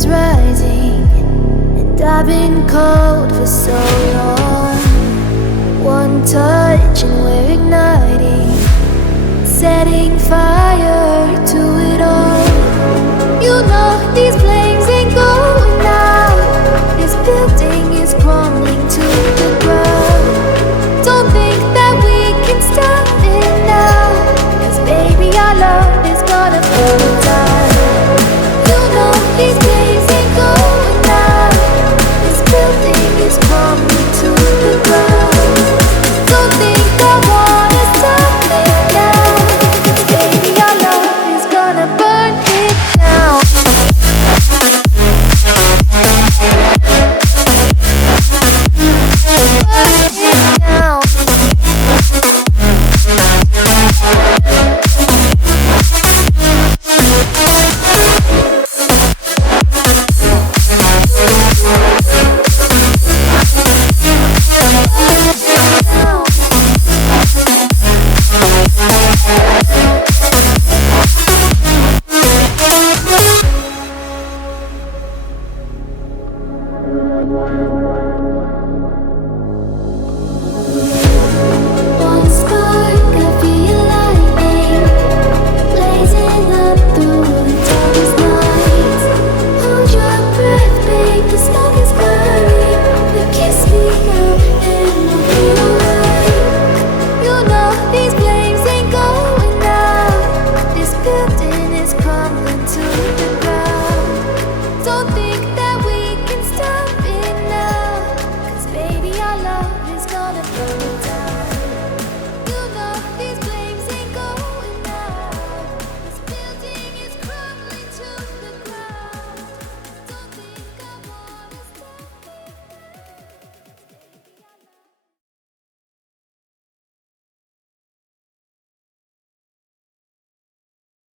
is rising, and I've been cold for so long. One touch and we're igniting, setting fire to it all. You know these flames ain't going out. This building is crumbling to the ground. Don't think that we can stop it now, 'cause baby our love is gonna burn down.